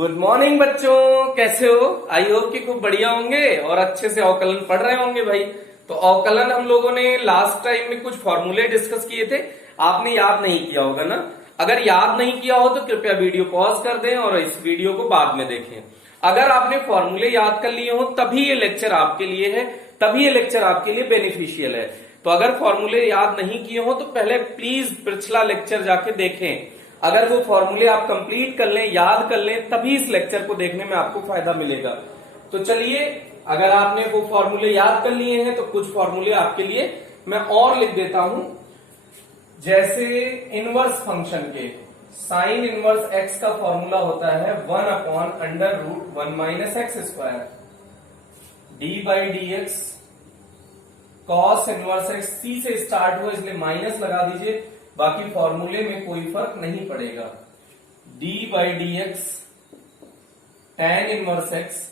Good morning बच्चों, कैसे हो? आई होप कि खूब बढ़िया होंगे और अच्छे से अवकलन पढ़ रहे होंगे भाई। तो अवकलन हम लोगों ने लास्ट टाइम में कुछ फॉर्मूले डिस्कस किए थे, आपने याद नहीं किया होगा ना। अगर याद नहीं किया हो तो कृपया वीडियो पॉज कर दें और इस वीडियो को बाद में देखें। अगर आपने फॉर्मूले याद कर लिए हो तभी ये लेक्चर आपके लिए है, तभी ये लेक्चर आपके लिए बेनिफिशियल है। तो अगर फॉर्मूले याद नहीं किए हो तो पहले प्लीज पिछला लेक्चर जाके देखें। अगर वो फॉर्मूले आप कंप्लीट कर लें, याद कर लें, तभी इस लेक्चर को देखने में आपको फायदा मिलेगा। तो चलिए, अगर आपने वो फॉर्मूले याद कर लिए हैं तो कुछ फॉर्मूले आपके लिए मैं और लिख देता हूं। जैसे इनवर्स फंक्शन के साइन इनवर्स एक्स का फॉर्मूला होता है 1/√1 minus x square d/dx cos inverse x. C से स्टार्ट हुआ इसलिए माइनस लगा दीजिए, बाकी फॉर्मूले में कोई फर्क नहीं पड़ेगा। d/dx tan इनवर्स एक्स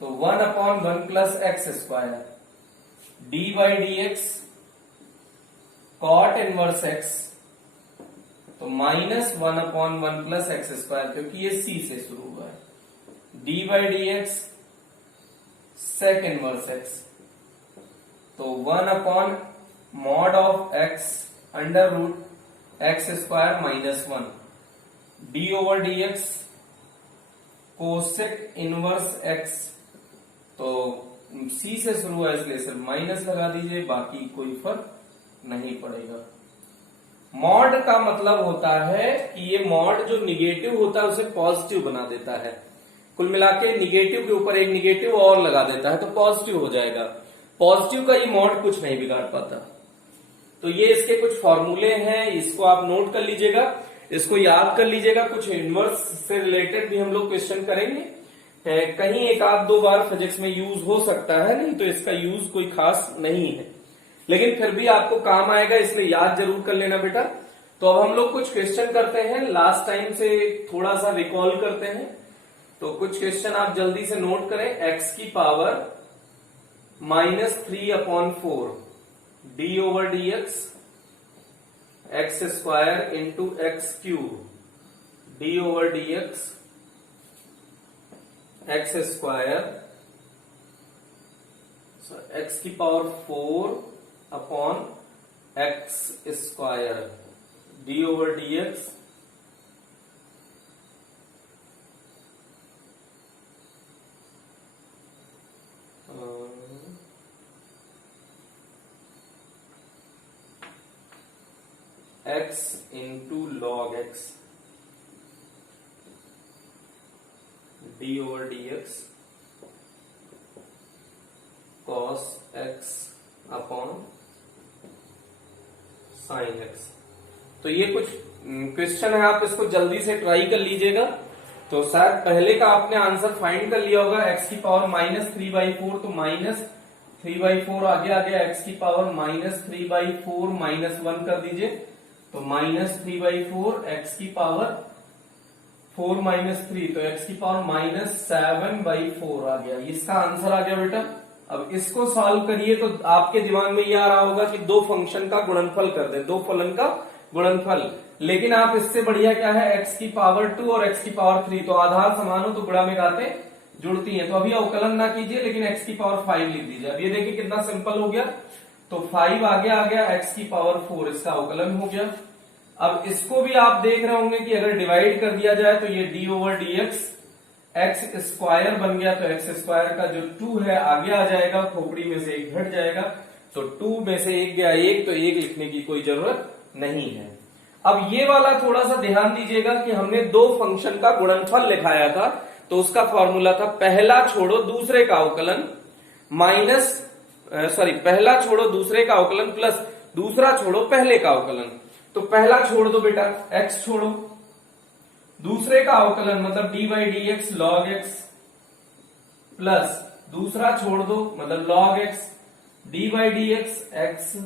तो 1/1 plus x square, d/dx cot inverse x तो -1/1 प्लस एक्स स्क्वायर, क्योंकि ये सी से शुरू हुआ है। d/dx सेक इनवर्स एक्स तो 1/mod of x √x square -1, d/dx cosec inverse x तो सी से शुरू हुआ इसलिए सिर्फ माइनस लगा दीजिए, बाकी कोई फर्क नहीं पड़ेगा। मॉड का मतलब होता है कि ये मॉड जो निगेटिव होता है उसे पॉजिटिव बना देता है। कुल मिला के निगेटिव के ऊपर एक निगेटिव और लगा देता है तो पॉजिटिव हो जाएगा। पॉजिटिव का ये मॉड कुछ नहीं बिगाड़ पाता। तो ये इसके कुछ फॉर्मूले हैं, इसको आप नोट कर लीजिएगा, इसको याद कर लीजिएगा। कुछ इनवर्स से रिलेटेड भी हम लोग क्वेश्चन करेंगे, कहीं एक आध दो बार फिजिक्स में यूज हो सकता है, नहीं तो इसका यूज कोई खास नहीं है, लेकिन फिर भी आपको काम आएगा, इसलिए याद जरूर कर लेना बेटा। तो अब हम लोग कुछ क्वेश्चन करते हैं, लास्ट टाइम से थोड़ा सा रिकॉल करते हैं। तो कुछ क्वेश्चन आप जल्दी से नोट करें। एक्स की power -3/4 d/dx x square into x cube d/dx x square x की power 4/x square d/dx x into log x d/dx cos x upon sine x। तो ये कुछ क्वेश्चन है, आप इसको जल्दी से ट्राई कर लीजिएगा। तो शायद पहले का आपने आंसर फाइंड कर लिया होगा। x की पावर -3/4 तो -3/4 आगे आ गया, x की पावर -3/4 -1 कर दीजिए तो -3/4, x की पावर 4 -3 तो x की पावर -7/4 आ गया। इसका आंसर आ गया बेटा। अब इसको सॉल्व करिए तो आपके दिमाग में ये आ रहा होगा कि दो फंक्शन का गुणनफल कर दे, दो फलन का गुणनफल। लेकिन आप इससे बढ़िया क्या है, x की पावर 2 और x की पावर 3 तो आधार समान हो तो गुणा में घातें जुड़ती हैं। तो अभी अवकलन ना कीजिए, लेकिन x की पावर 5 लिख दीजिए। अब ये देखिए कितना सिंपल हो गया। तो 5 आगे आ गया, x की पावर 4 इसका अवकलन हो गया। अब इसको भी आप देख रहे होंगे कि अगर डिवाइड कर दिया जाए तो ये d/dx एक्स स्क्वायर बन गया, तो एक्स स्क्वायर का जो 2 है आगे आ जाएगा, खोपड़ी में से एक घट जाएगा, तो 2 में से एक गया 1, तो 1 लिखने की कोई जरूरत नहीं है। अब ये वाला थोड़ा सा ध्यान दीजिएगा कि हमने दो फंक्शन का गुणनफल लिखाया था, तो उसका फॉर्मूला था पहला छोड़ो दूसरे का अवकलन पहला छोड़ो दूसरे का अवकलन प्लस दूसरा छोड़ो पहले का अवकलन। तो पहला छोड़ दो बेटा, x छोड़ो, दूसरे का अवकलन मतलब d/dx log x प्लस दूसरा छोड़ दो मतलब log x d/dx x।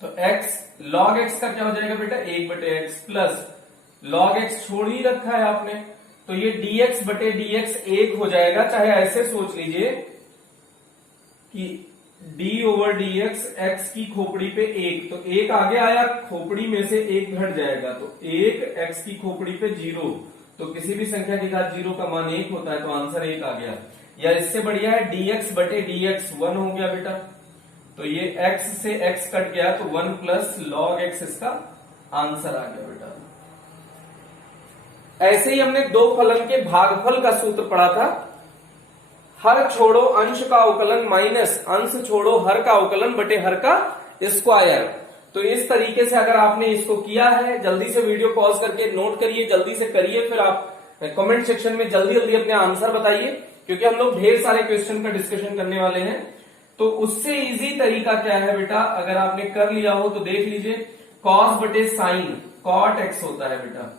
तो x log x का क्या हो जाएगा बेटा, 1/x प्लस log x छोड़ ही रखा है आपने, तो ये dx/dx 1 हो जाएगा। चाहे ऐसे सोच लीजिए कि d/dx x की खोपड़ी पे 1, तो 1 आगे आया, खोपड़ी में से 1 घट जाएगा, तो 1 x की खोपड़ी पे 0, तो किसी भी संख्या की घात 0 का मान 1 होता है, तो आंसर 1 आ गया। या इससे बढ़िया है dx बटे dx 1 हो गया बेटा, तो ये x से x कट गया तो 1 प्लस लॉग x इसका आंसर आ गया बेटा। ऐसे ही हमने दो फलन के भागफल का सूत्र पढ़ा था, हर छोड़ो अंश का अवकलन माइनस अंश छोड़ो हर का अवकलन बटे हर का स्क्वायर। तो इस तरीके से अगर आपने इसको किया है, जल्दी से वीडियो पॉज करके नोट करिए, जल्दी से करिए, फिर आप कमेंट सेक्शन में जल्दी जल्दी अपने आंसर बताइए, क्योंकि हम लोग ढेर सारे क्वेश्चन का डिस्कशन करने वाले हैं। तो उससे इजी तरीका क्या है बेटा, अगर आपने कर लिया हो तो देख लीजिए, कॉस बटे साइन कॉट एक्स होता है बेटा,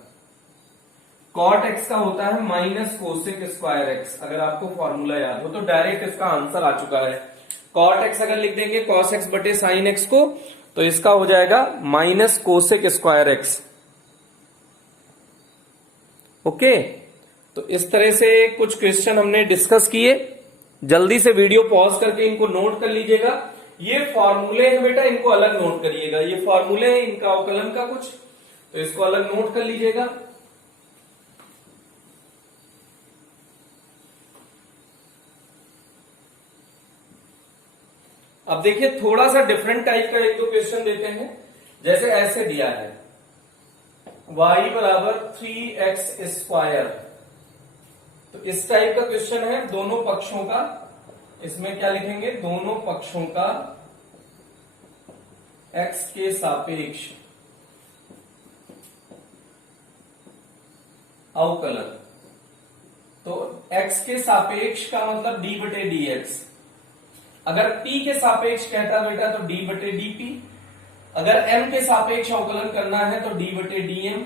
कॉट एक्स का होता है माइनस कोसेक स्क्वायर एक्स। अगर आपको फॉर्मूला याद हो तो डायरेक्ट इसका आंसर आ चुका है। कॉट एक्स अगर लिख देंगे कॉस एक्स बटे साइन एक्स को, तो इसका हो जाएगा minus cosec square x. Okay, तो इस तरह से कुछ क्वेश्चन हमने डिस्कस किए। जल्दी से वीडियो पॉज करके इनको नोट कर लीजिएगा। ये फॉर्मूले हैं बेटा, इनको अलग नोट करिएगा। ये फॉर्मूले हैं इनका अवकलन का कुछ, तो इसको अलग नोट कर लीजिएगा। अब देखिए थोड़ा सा डिफरेंट टाइप का एक दो क्वेश्चन देते हैं। जैसे ऐसे दिया है y बराबर 3x स्क्वायर, तो इस टाइप का क्वेश्चन है। दोनों पक्षों का, इसमें क्या लिखेंगे, दोनों पक्षों का x के सापेक्ष अवकलन। तो x के सापेक्ष का मतलब d बटे dx। अगर t के सापेक्ष कहता है बेटा तो d बटे dt। अगर m के सापेक्ष अवकलन करना है तो d बटे dm।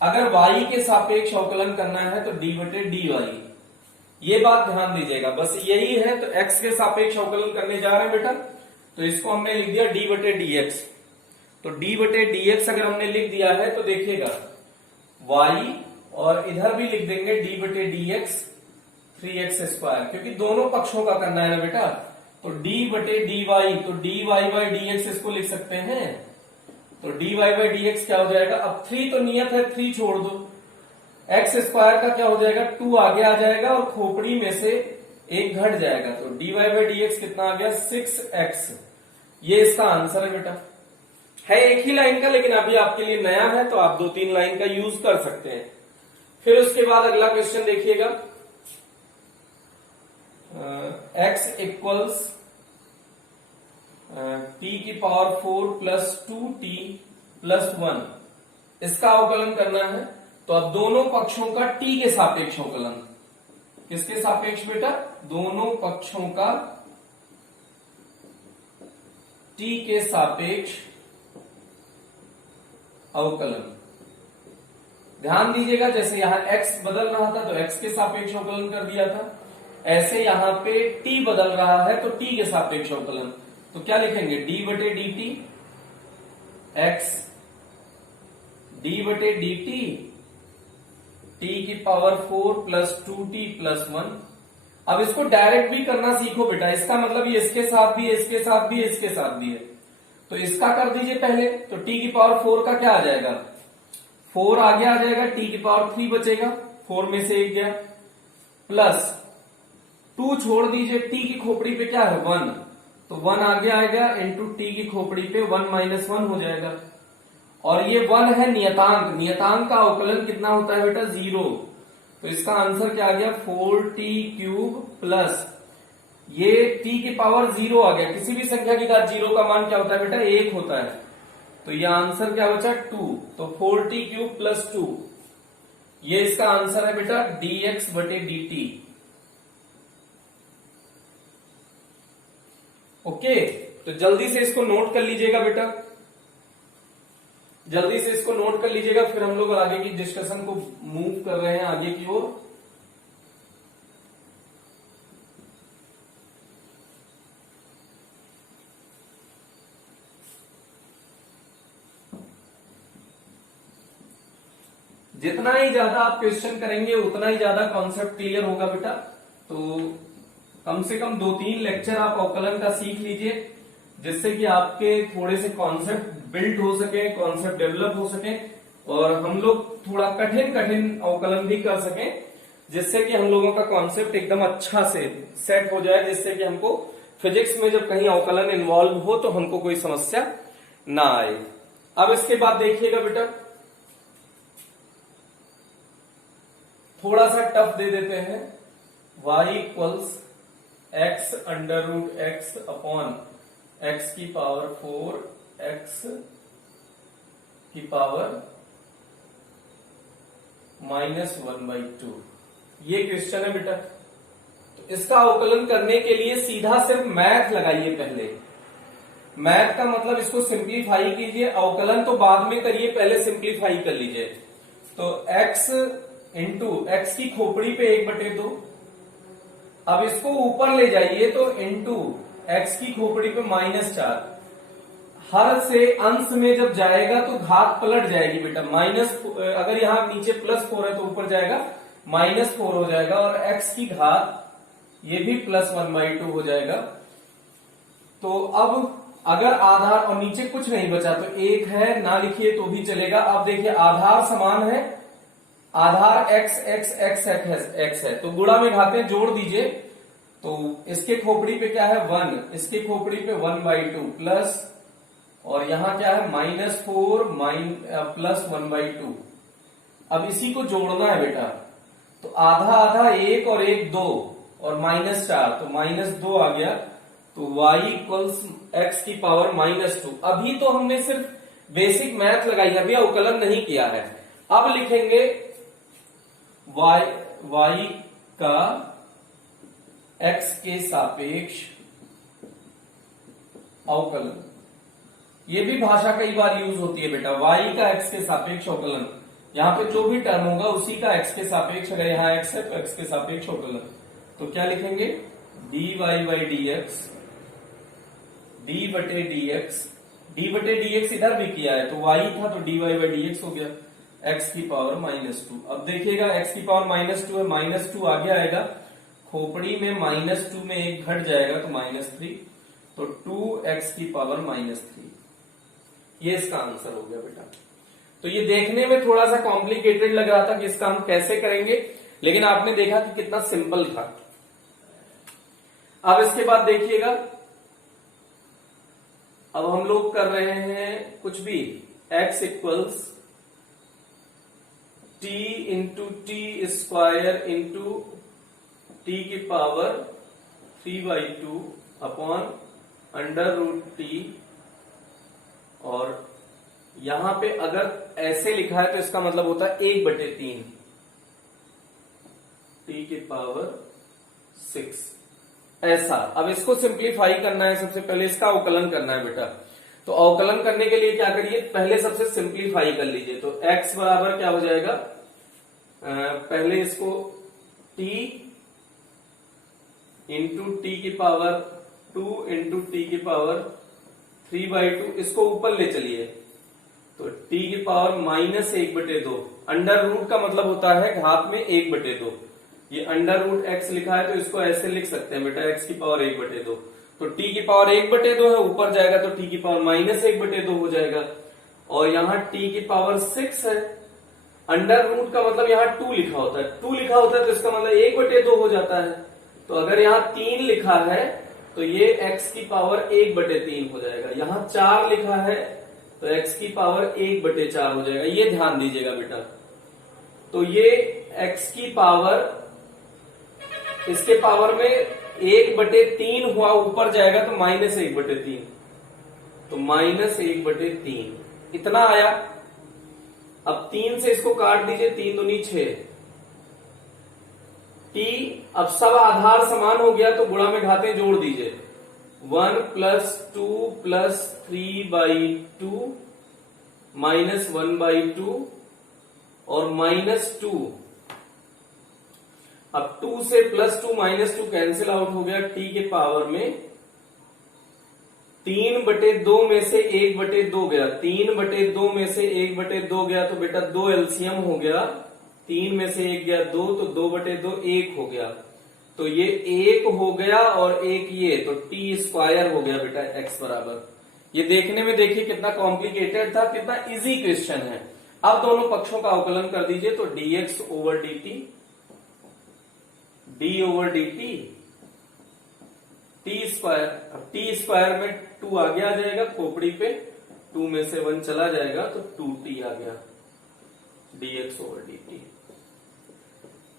अगर y के सापेक्ष अवकलन करना है तो d बटे dy। ये बात ध्यान दीजिएगा, बस यही है। तो x के सापेक्ष अवकलन करने जा रहे हैं बेटा, तो इसको हमने लिख दिया d बटे dx। तो d बटे dx अगर हमने लिख दिया है तो देखिएगा y, और इधर भी लिख देंगे d बटे dx 3x स्क्वायर, क्योंकि दोनों पक्षों का करना है ना बेटा। तो d बटे dy, तो dy बाई dx इसको लिख सकते हैं। तो dy बाई dx क्या हो जाएगा, अब 3 तो नियत है, 3 छोड़ दो, x स्क्वायर का क्या हो जाएगा, 2 आगे आ जाएगा और खोपड़ी में से 1 घट जाएगा। तो dy बाई dx कितना आ गया, 6x। ये इसका आंसर है बेटा। है एक ही लाइन का, लेकिन अभी आपके लिए नया है तो आप 2-3 लाइन का यूज कर सकते हैं। फिर उसके बाद अगला क्वेश्चन देखिएगा, x इक्वल्स t की पावर 4 प्लस 2t प्लस 1, इसका अवकलन करना है। तो अब दोनों पक्षों का t के सापेक्ष अवकलन, किसके सापेक्ष बेटा, दोनों पक्षों का t के सापेक्ष अवकलन। ध्यान दीजिएगा, जैसे यहां x बदल रहा था तो x के सापेक्ष अवकलन कर दिया था, ऐसे यहां पे t बदल रहा है तो t के सापेक्ष अवकलन। तो क्या लिखेंगे, d बटे dt x, d बटे dt t की पावर 4 प्लस 2t प्लस 1। अब इसको डायरेक्ट भी करना सीखो बेटा, इसका मतलब ये इसके साथ भी है, इसके साथ भी है, इसके साथ भी है। तो इसका कर दीजिए पहले, तो t की पावर 4 का क्या आ जाएगा, 4 आगे आ जाएगा, t की पावर 3 बचेगा, 4 में से 1 गया, प्लस 2 छोड़ दीजिए, t की खोपड़ी पे क्या है 1, तो 1 आगे आएगा, इंटू t की खोपड़ी पे 1 माइनस 1 हो जाएगा। और ये 1 है नियतांक, नियतांक का अवकलन कितना होता है बेटा, 0। तो इसका आंसर क्या आ गया, 4t क्यूब प्लस ये t की पावर 0 आ गया। किसी भी संख्या की घात 0 का मान क्या होता है बेटा, 1 होता है। तो ये आंसर क्या बचा, 2। तो 4t क्यूब प्लस 2, ये इसका आंसर है बेटा dx बटे dt। ओके, तो जल्दी से इसको नोट कर लीजिएगा बेटा, जल्दी से इसको नोट कर लीजिएगा। फिर हम लोग आगे की डिस्कशन को मूव कर रहे हैं आगे की ओर। जितना ही ज्यादा आप क्वेश्चन करेंगे उतना ही ज्यादा कॉन्सेप्ट क्लियर होगा बेटा। तो कम से कम 2-3 लेक्चर आप अवकलन का सीख लीजिए, जिससे कि आपके थोड़े से कॉन्सेप्ट बिल्ड हो सके, कॉन्सेप्ट डेवलप हो सके। और हम लोग थोड़ा कठिन कठिन अवकलन भी कर सकें, जिससे कि हम लोगों का कॉन्सेप्ट एकदम अच्छा से सेट हो जाए, जिससे कि हमको फिजिक्स में जब कहीं अवकलन इन्वॉल्व हो तो हमको कोई समस्या ना आए। अब इसके बाद देखिएगा बेटा, थोड़ा सा टफ दे देते हैं। y equals x under root x upon x की पावर 4 एक्स की पावर -1/2। ये क्वेश्चन है बेटा। तो इसका अवकलन करने के लिए सीधा सिर्फ मैथ लगाइए। पहले मैथ का मतलब इसको सिंप्लीफाई कीजिए, अवकलन तो बाद में करिए, पहले सिंप्लीफाई कर लीजिए। तो x इंटू एक्स की खोपड़ी पे 1/2। अब इसको ऊपर ले जाइए तो इंटू एक्स की खोपड़ी पे -4। हर से अंश में जब जाएगा तो घात पलट जाएगी बेटा। अगर यहां नीचे +4 है तो ऊपर जाएगा -4 हो जाएगा, और x की घात ये भी +1/2 हो जाएगा। तो अब अगर आधार और नीचे कुछ नहीं बचा तो 1 है, ना लिखिए तो भी चलेगा। अब देखिए आधार समान है, आधार x x x x है, तो गुणा में घातें जोड़ दीजिए। तो इसके खोपड़ी पे क्या है 1, इसके खोपड़ी पे 1/2 प्लस, और यहां क्या है -4 प्लस 1/2। अब इसी को जोड़ना है बेटा। तो आधा आधा 1 और 1 2 और -4, तो -2 आ गया। तो y इक्वल्स एक्स की पावर -2। अभी तो हमने सिर्फ बेसिक मैथ लगाई है, अभी अवकलन नहीं किया है। अब लिखेंगे y का x के सापेक्ष अवकलन। ये भी भाषा कई बार यूज होती है बेटा, y का x के सापेक्ष अवकलन। यहां पे जो भी टर्म होगा उसी का x के सापेक्ष, अगर यहाँ x है तो x के सापेक्ष अवकलन। तो क्या लिखेंगे dy/dx, d/dx इधर भी किया है तो y था तो dy/dx हो गया x की पावर -2। अब देखिएगा x की पावर -2 है, -2 आगे आएगा, खोपड़ी में -2 में 1 घट जाएगा तो -3, तो 2x की पावर -3। ये इसका आंसर हो गया बेटा। तो ये देखने में थोड़ा सा कॉम्प्लिकेटेड लग रहा था कि इसका हम कैसे करेंगे, लेकिन आपने देखा कि कितना सिंपल था। अब इसके बाद देखिएगा, अब हम लोग कर रहे हैं कुछ भी, x equals t into t square into t की power 3/2 upon under root t. और यहां पे अगर ऐसे लिखा है तो इसका मतलब होता है 1/3 टी की पावर 6 ऐसा। अब इसको सिंप्लीफाई करना है, सबसे पहले इसका अवकलन करना है बेटा। तो अवकलन करने के लिए क्या करिए, पहले सबसे सिंप्लीफाई कर लीजिए। तो x बराबर क्या हो जाएगा, पहले इसको t इंटू टी की पावर 2 इंटू टी की पावर 3/2, इसको ऊपर ले चलिए। तो t की पावर -1/2, अंडर रूट का मतलब होता है घात में 1/2। ये अंडर रूट x लिखा है तो इसको ऐसे लिख सकते हैं बेटा, x की पावर 1/2। तो t की पावर 1/2 है, ऊपर जाएगा तो t की पावर -1/2 हो जाएगा। और यहाँ t की पावर 6 है, अंडर रूट का मतलब यहाँ 2 लिखा होता है, 2 लिखा होता है तो इसका मतलब 1/2 हो जाता है। तो अगर यहाँ 3 लिखा है तो ये x की पावर 1/3 हो जाएगा। यहाँ 4 लिखा है तो x की पावर 1/4 हो जाएगा। ये ध्यान दीजिएगा बेटा। तो ये x की पावर, इसके पावर में 1/3 हुआ, ऊपर जाएगा तो -1/3, तो -1/3 इतना आया। अब 3 से इसको काट दीजिए, 3 दूनी 6 t। अब सब आधार समान हो गया तो गुणा में घातें जोड़ दीजिए। 1 + 2 + 3/2 -1/2 और -2। अब 2 से +2 -2 कैंसिल आउट हो गया। t के पावर में 3/2 में से 1/2 गया, 3/2 में से 1/2 गया तो बेटा 2 एलसीएम हो गया। 3 में से 1 गया 2, तो 2/2 1 हो गया। तो ये 1 हो गया और 1 ये, तो t² हो गया बेटा x बराबर। ये देखने में देखिए कितना कॉम्प्लिकेटेड था, कितना इजी क्वेश्चन है। अब दोनों पक्षों का अवकलन कर दीजिए, तो dx over dt, d over dt, T square, अब टी स्क्वायर में 2 आगे आ जाएगा खोपड़ी पे, 2 में से 1 चला जाएगा तो 2t आ गया, dx ओवर dt।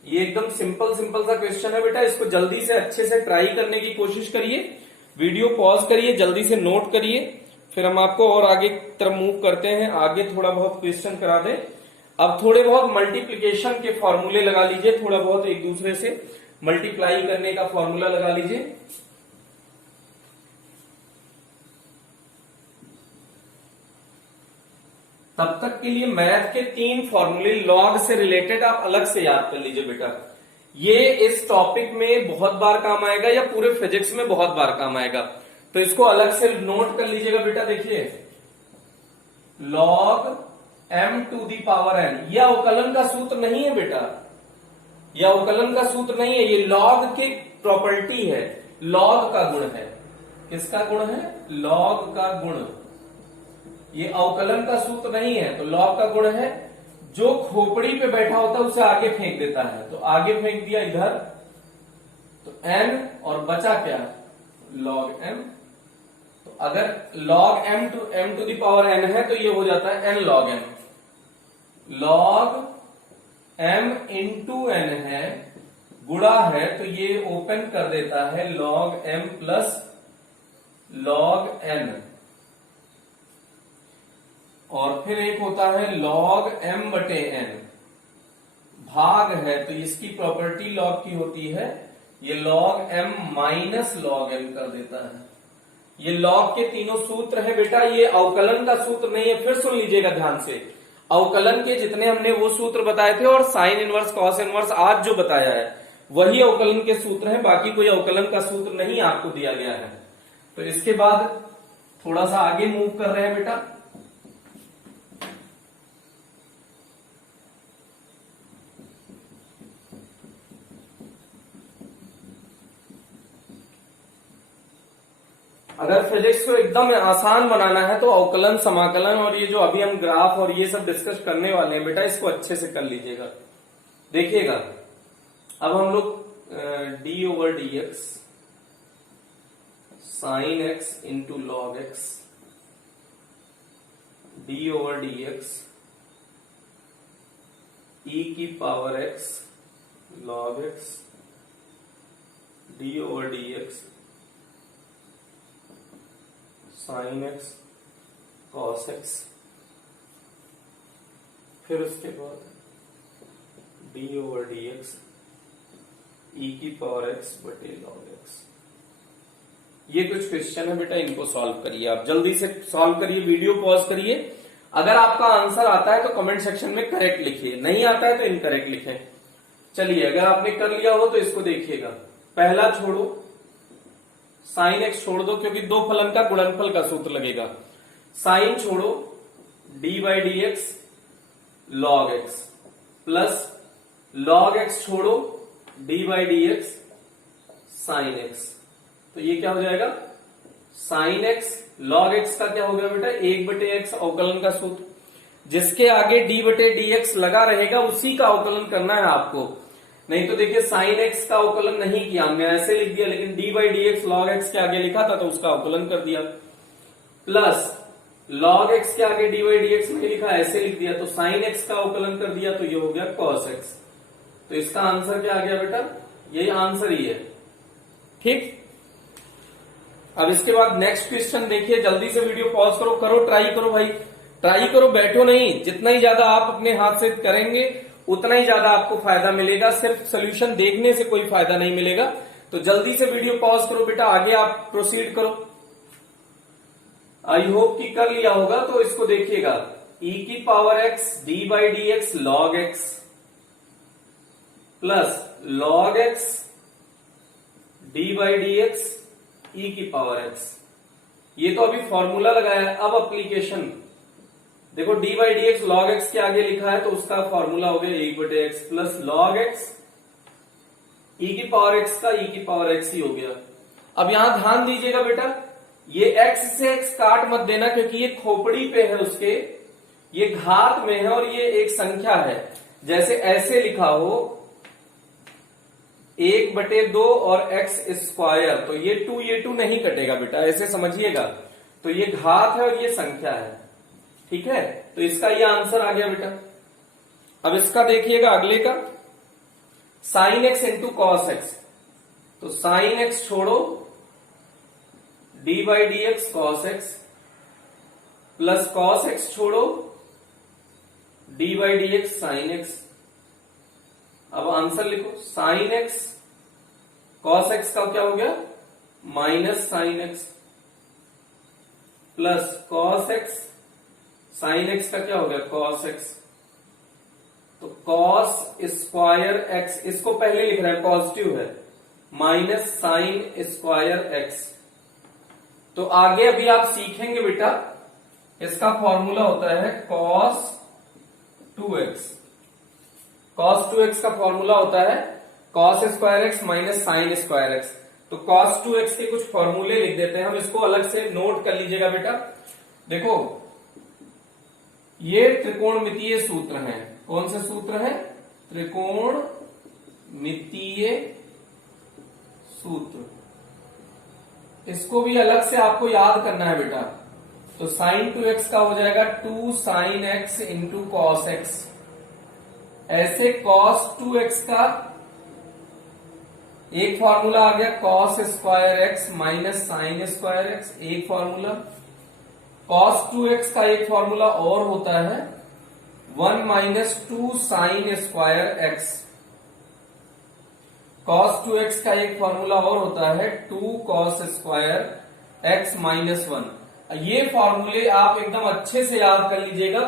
ये एकदम सिंपल सा क्वेश्चन है बेटा, इसको जल्दी से अच्छे से ट्राई करने की कोशिश करिए, वीडियो पॉज करिए, जल्दी से नोट करिए, फिर हम आपको और आगे तरफ मूव करते हैं, आगे थोड़ा बहुत क्वेश्चन करा दें। अब थोड़े बहुत मल्टीप्लिकेशन के फॉर्मूले लगा लीजिए, थोड़ा बहुत एक दूसरे से मल्टीप्लाई करने का फॉर्मूला लगा लीजिए। तब तक के लिए मैथ के 3 फॉर्मूले लॉग से रिलेटेड आप अलग से याद कर लीजिए बेटा, ये इस टॉपिक में बहुत बार काम आएगा या पूरे फिजिक्स में बहुत बार काम आएगा, तो इसको अलग से नोट कर लीजिएगा बेटा। देखिए log m to the power n, यह अवकलन का सूत्र नहीं है बेटा, यह अवकलन का सूत्र नहीं है, ये log की प्रॉपर्टी है, log का गुण है। किसका गुण है? log का गुण। ये अवकलन का सूत्र नहीं है, तो log का गुण है। जो खोपड़ी पे बैठा होता है उसे आगे फेंक देता है, तो आगे फेंक दिया इधर, तो n और बचा क्या? log m। तो अगर log m to the power n है तो ये हो जाता है n log m। log m into n है, गुणा है, तो ये ओपन कर देता है log m plus log n, और फिर एक होता है log m बटे n, भाग है, तो इसकी प्रॉपर्टी log की होती है, ये log m minus log m कर देता है। ये log के तीनों सूत्र है बेटा, ये अवकलन का सूत्र नहीं है। फिर सुन लीजिएगा ध्यान से, अवकलन के जितने हमने वो सूत्र बताए थे और साइन इनवर्स कॉस इनवर्स आज जो बताया है वही अवकलन के सूत्र है, बाकी कोई अवकलन का सूत्र नहीं आपको दिया गया है। तो इसके बाद थोड़ा सा आगे मूव कर रहे हैं बेटा। अगर फिजिक्स को एकदम आसान बनाना है तो अवकलन, समाकलन और ये जो अभी हम ग्राफ और ये सब डिस्कस करने वाले हैं बेटा, इसको अच्छे से कर लीजिएगा। देखिएगा अब हम लोग d over D x sine x into log x, d over D x e की power x log x, d over D x sine x cos x, फिर उसके बाद d over D x e की power x बटे log x। ये कुछ question है बेटा, इनको सॉल्व करिए, आप जल्दी से सॉल्व करिए, वीडियो पॉज करिए। अगर आपका आंसर आता है तो कमेंट सेक्शन में करेक्ट लिखिए, नहीं आता है तो इनकरेक्ट लिखें। चलिए अगर आपने कर लिया हो तो इसको देखिएगा। पहला छोड़ो, साइन एक्स छोड़ दो क्योंकि दो फलन का गुणनफल का सूत्र लगेगा। साइन छोड़ो, d by D x log x plus log x छोड़ो, d by D x sine x. तो ये क्या हो जाएगा? साइन एक्स लॉग एक्स का क्या हो गया बेटा? 1 बटे एक्स अवकलन का सूत्र। जिसके आगे डी बटे डी एक्स लगा रहेगा उसी का अवकलन करना है आपको। नहीं तो देखिए साइन एक्स का अवकलन नहीं किया हमने, ऐसे लिख दिया, लेकिन D by D x log x के आगे लिखा था तो उसका अवकलन कर दिया। प्लस लॉग एक्स के आगे डी बाई डी एक्स नहीं लिखा, ऐसे लिख दिया, तो साइन एक्स का अवकलन कर दिया, तो ये हो गया कॉस एक्स। तो इसका आंसर क्या आ गया बेटा? यही आंसर ही है। ठीक, अब इसके बाद नेक्स्ट क्वेश्चन देखिए, जल्दी से वीडियो पॉज करो, ट्राई करो भाई, ट्राई करो, बैठो नहीं। जितना ही ज्यादा आप अपने हाथ से करेंगे उतना ही ज्यादा आपको फायदा मिलेगा, सिर्फ सोल्यूशन देखने से कोई फायदा नहीं मिलेगा। तो जल्दी से वीडियो पॉज करो बेटा, आगे आप प्रोसीड करो। आई होप कि कर लिया होगा। तो इसको देखिएगा, e की power x d by D x log x plus log x d by D x e की पावर x। ये तो अभी फॉर्मूला लगाया है। अब एप्लीकेशन देखो, D by D x log x के आगे लिखा है तो उसका फॉर्मूला हो गया 1 बटे x plus log x e की पावर एक्स का ई की पावर एक्स ही हो गया। अब यहां ध्यान दीजिएगा बेटा, ये x से x काट मत देना क्योंकि ये खोपड़ी पे है उसके, ये घात में है और ये एक संख्या है, जैसे ऐसे लिखा हो 1/2 और x स्क्वायर, तो ये 2 नहीं कटेगा बेटा, ऐसे समझिएगा। तो ये घात है और ये संख्या है, ठीक है। तो इसका ये आंसर आ गया बेटा। अब इसका देखिएगा अगले का, sine x into cos x. तो साइन एक्स छोड़ो, d/dx cos x, plus cos x छोड़ो, d/dx साइन एक्स। अब आंसर लिखो, साइन एक्स कॉस एक्स का क्या हो गया, minus sine x, plus cos x sine x का क्या हो गया, कॉस एक्स। तो कॉस स्क्वायर एक्स, इसको पहले लिख रहे हैं, पॉजिटिव है, माइनस साइन स्क्वायर एक्स। तो आगे अभी आप सीखेंगे बेटा, इसका फॉर्मूला होता है कॉस 2x। कॉस 2x का फॉर्मूला होता है cos square x minus sine square x. तो कॉस 2x के कुछ फॉर्मूले लिख देते हैं हम, इसको अलग से नोट कर लीजिएगा बेटा। देखो, ये त्रिकोणमितीय सूत्र हैं। कौन से सूत्र हैं, त्रिकोणमितीय सूत्र। इसको भी अलग से आपको याद करना है बेटा। तो साइन 2x का हो जाएगा 2 sine x into cos x. ऐसे cos 2x का एक फॉर्मूला आ गया, cos square x minus sine square x, एक फॉर्मूला। cos 2x का एक फॉर्मूला और होता है 1 minus 2 sine square x. cos 2x का एक फॉर्मूला और होता है 2 cos स्क्वायर एक्स माइनस 1। ये फॉर्मूले आप एकदम अच्छे से याद कर लीजिएगा।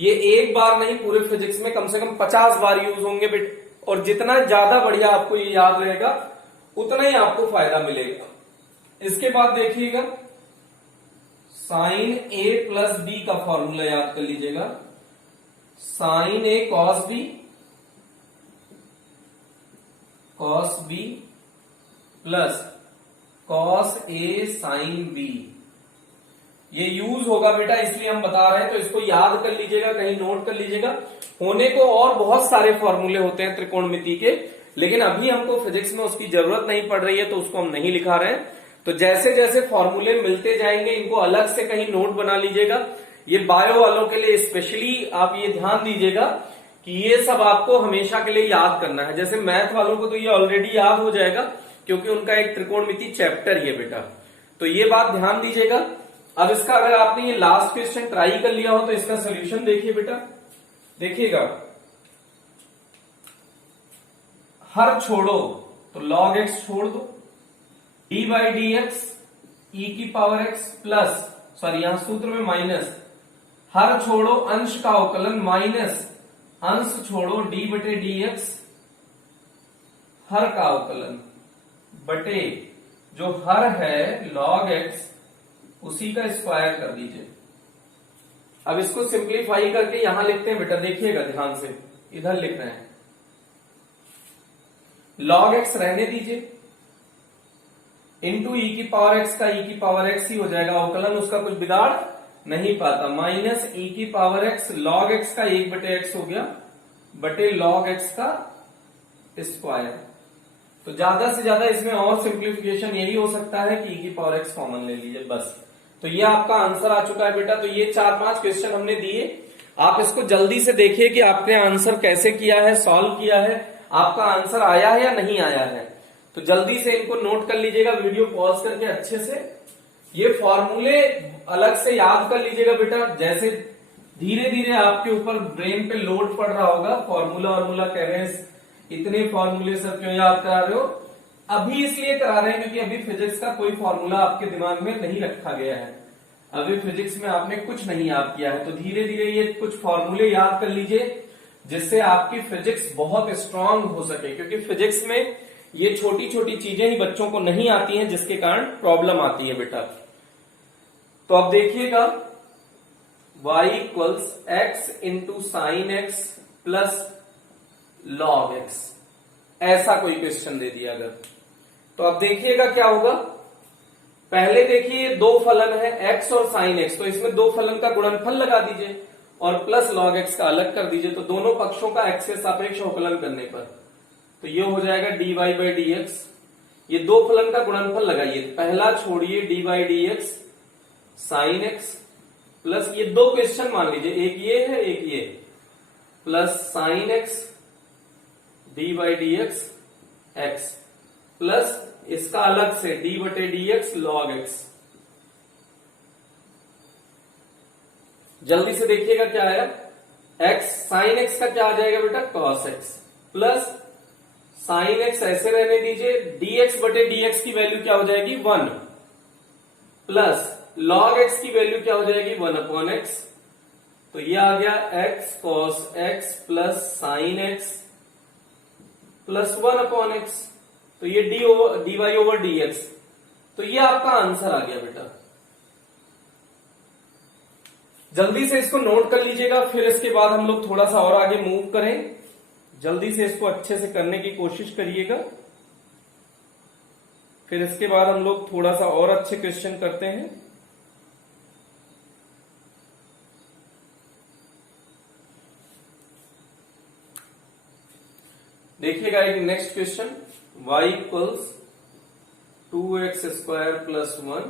ये एक बार नहीं, पूरे फिजिक्स में कम से कम 50 बार यूज होंगे बेटे, और जितना ज्यादा बढ़िया आपको ये याद रहेगा उतना ही आपको फायदा मिलेगा। इसके बाद देखिएगा, साइन a प्लस बी का फॉर्मूला याद कर लीजिएगा। Sine a cos b, cos b plus cos a sine b। ये यूज होगा बेटा, इसलिए हम बता रहे हैं, तो इसको याद कर लीजिएगा, कहीं नोट कर लीजिएगा। होने को और बहुत सारे फॉर्मूले होते हैं त्रिकोणमिति के, लेकिन अभी हमको फिजिक्स में उसकी जरूरत नहीं पड़ रही है, तो उसको हम नहीं लिखा रहे हैं। तो जैसे जैसे फॉर्मूले मिलते जाएंगे, इनको अलग से कहीं नोट बना लीजिएगा। ये बायो वालों के लिए स्पेशली आप ये ध्यान दीजिएगा कि ये सब आपको हमेशा के लिए याद करना है। जैसे मैथ वालों को तो ये ऑलरेडी याद हो जाएगा, क्योंकि उनका एक त्रिकोणमिति चैप्टर ये बेटा। तो ये बात ध्यान दीजिएगा। अब इसका अगर आपने ये लास्ट क्वेश्चन ट्राई कर लिया हो तो इसका सोल्यूशन देखिए बेटा। देखिएगा, हर छोड़ो तो log x छोड़ दो, d/dx e की पावर x प्लस, सॉरी यहां सूत्र में माइनस, हर छोड़ो अंश का अवकलन माइनस अंश छोड़ो d/dx हर का अवकलन बटे जो हर है log x उसी का स्क्वायर कर दीजिए। अब इसको सिंप्लीफाई करके यहां लिखते हैं बेटा, देखिएगा ध्यान से, इधर लिख रहे हैं। log x रहने दीजिए, इंटू ई की पावर x का e की पावर x ही हो जाएगा, अवकलन उसका कुछ बिगाड़ नहीं पाता, माइनस e की पावर x log x का 1/x हो गया बटे log x का स्क्वायर। तो ज्यादा से ज्यादा इसमें और सिंप्लीफिकेशन यही हो सकता है कि e की पावर x कॉमन ले लीजिए बस। तो ये आपका आंसर आ चुका है बेटा। तो ये 4-5 क्वेश्चन हमने दिए, आप इसको जल्दी से देखिए कि आपने आंसर कैसे किया है, सॉल्व किया है, आपका आंसर आया है या नहीं आया है। तो जल्दी से इनको नोट कर लीजिएगा, वीडियो पॉज करके अच्छे से। ये फॉर्मूले अलग से याद कर लीजिएगा बेटा, जैसे धीरे धीरे आपके ऊपर ब्रेन पे लोड पड़ रहा होगा। फॉर्मूला वार्मूला कह रहे हैं, इतने फॉर्मूले सब क्यों याद करा रहे हो? अभी इसलिए करा रहे हैं क्योंकि अभी फिजिक्स का कोई फॉर्मूला आपके दिमाग में नहीं रखा गया है। अभी फिजिक्स में आपने कुछ नहीं याद किया है, तो धीरे धीरे ये कुछ फॉर्मूले याद कर लीजिए, जिससे आपकी फिजिक्स बहुत स्ट्रांग हो सके। क्योंकि फिजिक्स में ये छोटी छोटी चीजें ही बच्चों को नहीं आती हैं, जिसके कारण प्रॉब्लम आती है बेटा। तो अब देखिएगा, y equals x into sine x plus log x, ऐसा कोई क्वेश्चन दे दिया अगर, तो अब देखिएगा क्या होगा। पहले देखिए दो फलन है x और साइन x, तो इसमें दो फलन का गुणनफल लगा दीजिए। और प्लस log x का अलग कर दीजिए, तो दोनों पक्षों का x के सापेक्ष अवकलन करने पर तो ये हो जाएगा dy बाई डी एक्स। ये दो फलन का गुणनफल लगाइए, पहला छोड़िए dy by D x sine x plus ये दो क्वेश्चन मान लीजिए, एक ये है एक ये, plus sine x d by D x x plus इसका अलग से डी बटे डी एक्स लॉग एक्स। जल्दी से देखिएगा क्या आया, एक्स साइन एक्स का क्या आ जाएगा बेटा cos x plus sine x ऐसे रहने दीजिए, dx बटे dx की वैल्यू क्या हो जाएगी 1 प्लस log x की वैल्यू क्या हो जाएगी 1 अपॉन x। तो ये आ गया x cos x plus sign x plus 1 upon x। तो ये dy ओवर dx, तो ये आपका आंसर आ गया बेटा। जल्दी से इसको नोट कर लीजिएगा, फिर इसके बाद हम लोग थोड़ा सा और आगे मूव करें। जल्दी से इसको अच्छे से करने की कोशिश करिएगा, फिर इसके बाद हम लोग थोड़ा सा और अच्छे क्वेश्चन करते हैं। देखिएगा एक next question, y equals 2x square plus 1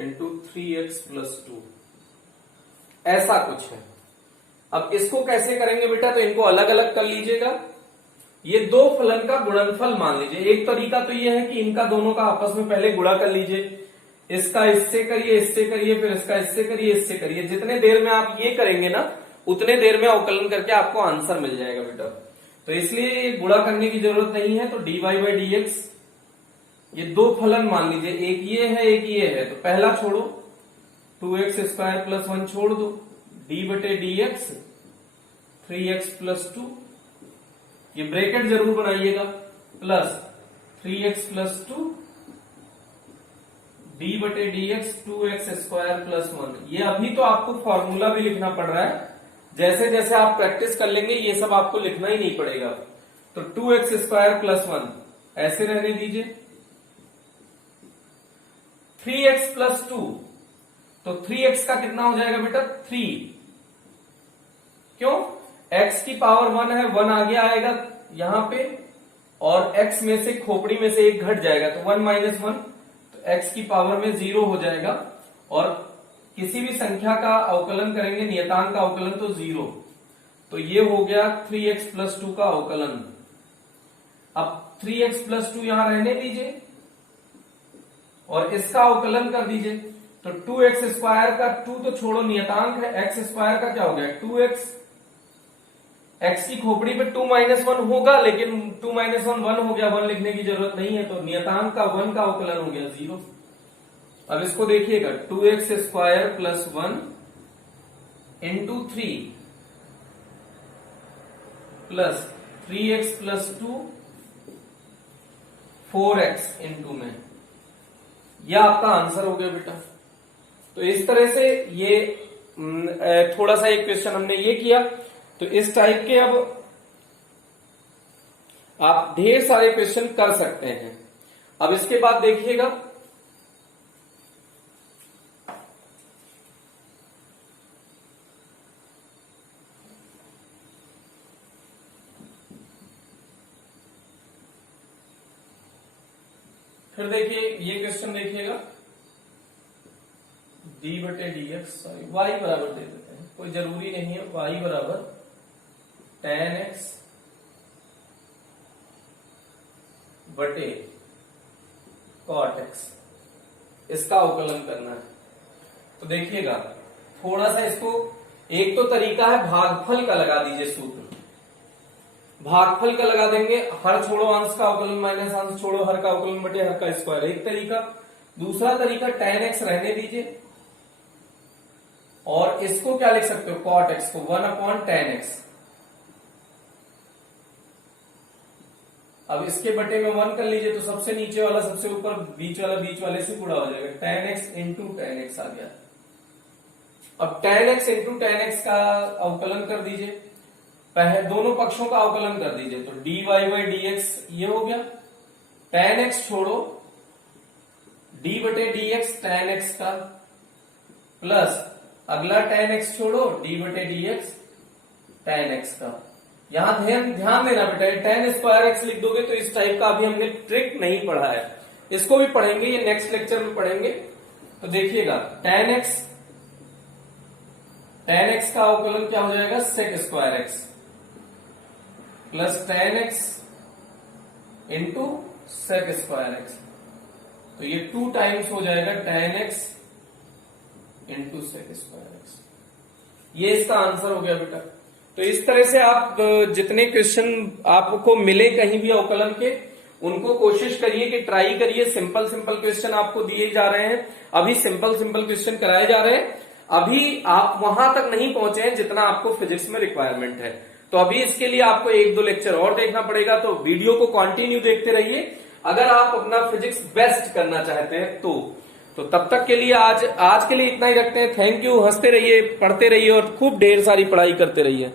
into 3x plus 2, ऐसा कुछ है। अब इसको कैसे करेंगे बेटा, तो इनको अलग अलग कर लीजिएगा। ये दो फलन का गुणनफल मान लीजिए। एक तरीका तो ये है कि इनका दोनों का आपस में पहले गुणा कर लीजिए, इसका इससे करिए, इससे करिए, फिर इसका इससे करिए, इससे करिए। जितने देर में आप ये करेंगे ना उतने देर में अवकलन करके आपको आंसर मिल जाएगा बेटा। तो इसलिए गुणा करने की जरूरत नहीं है। तो D Y by D X, ये दो फलन मान लीजिए, एक ये है एक ये है, तो पहला छोड़ो 2x स्क्वायर प्लस 1 छोड़ दो, डी बटे डी एक्स 3x प्लस 2, ये ब्रैकेट जरूर बनाइएगा, प्लस 3x प्लस 2 डी बटे D x 2x square plus 1। ये अभी तो आपको फॉर्मूला भी लिखना पड़ रहा है, जैसे जैसे आप प्रैक्टिस कर लेंगे ये सब आपको लिखना ही नहीं पड़ेगा। तो 2x स्क्वायर प्लस 1 ऐसे रहने दीजिए, 3x प्लस 2, तो 3x का कितना हो जाएगा बेटा 3, क्यों x की पावर 1 है, 1 आगे आएगा यहां पे और x में से खोपड़ी में से एक घट जाएगा, तो 1 माइनस 1, तो x की पावर में 0 हो जाएगा। और किसी भी संख्या का अवकलन करेंगे नियतांक का अवकलन तो 0, तो ये हो गया 3x प्लस 2 का अवकलन। अब 3x प्लस 2 यहां रहने दीजिए और इसका अवकलन कर दीजिए। तो 2x स्क्वायर का 2 तो छोड़ो, नियतांक है, x स्क्वायर का क्या हो गया 2x, x की खोपड़ी पे 2 माइनस 1 होगा, लेकिन 2 माइनस 1 1 हो गया, 1 लिखने की जरूरत नहीं है, तो नियतांक का 1 का अवकलन हो गया 0। अब इसको देखिएगा 2x square plus 1 into 3 plus 3x plus 2 4x into में, यह आपका आंसर हो गया बेटा। तो इस तरह से ये थोड़ा सा एक क्वेश्चन हमने ये किया। तो इस टाइप के अब आप ढेर सारे क्वेश्चन कर सकते हैं। अब इसके बाद देखिएगा फिर देखिए ये क्वेश्चन देखिएगा, डी बटे डी एक्स, सॉरी वाई बराबर दे देते हैं, कोई जरूरी नहीं है, वाई बराबर tan x बटे cot x, इसका अवकलन करना है। तो देखिएगा थोड़ा सा इसको, एक तो तरीका है भागफल का लगा दीजिए सूत्र, भागफल का लगा देंगे, हर छोड़ो अंश का अवकलन माइनस अंश छोड़ो हर का अवकलन बटे हर का स्क्वायर, एक तरीका। दूसरा तरीका tan x रहने दीजिए और इसको क्या लिख सकते हो cot x को 1 अपॉन tan x। अब इसके बटे में 1 कर लीजिए, तो सबसे नीचे वाला सबसे ऊपर, बीच वाला बीच वाले से गुणा हो जाएगा, tan x into tan x आ गया। अब tan x into tan x का अवकलन कर दीजिए, पहले दोनों पक्षों का अवकलन कर दीजिए, तो dy बाई डी एक्स ये हो गया, tan x छोड़ो d बटे डी एक्स tan x का प्लस अगला tan x छोड़ो, d बटे dx tan x का। यहां ध्यान देना बेटा, tan स्क्वायर x लिख दोगे तो इस टाइप का अभी हमने ट्रिक नहीं पढ़ा है, इसको भी पढ़ेंगे, ये नेक्स्ट लेक्चर में पढ़ेंगे। तो देखिएगा tan x का अवकलन क्या हो जाएगा, sec square x plus tan x into sec square x, तो ये 2 टाइम्स हो जाएगा tan x into sec square x। ये इसका आंसर हो गया बेटा। तो इस तरह से आप जितने क्वेश्चन आपको मिले कहीं भी अवकलन के, उनको कोशिश करिए कि ट्राई करिए। सिंपल क्वेश्चन आपको दिए जा रहे हैं, अभी सिंपल क्वेश्चन कराए जा रहे हैं, अभी आप वहां तक नहीं पहुंचे हैं जितना आपको फिजिक्स में रिक्वायरमेंट है। तो अभी इसके लिए आपको 1-2 लेक्चर और देखना पड़ेगा, तो वीडियो को कंटिन्यू देखते रहिए अगर आप अपना फिजिक्स बेस्ट करना चाहते हैं तो तब तक के लिए आज के लिए इतना ही रखते हैं। थैंक यू, हंसते रहिए, पढ़ते रहिए और खूब ढेर सारी पढ़ाई करते रहिए।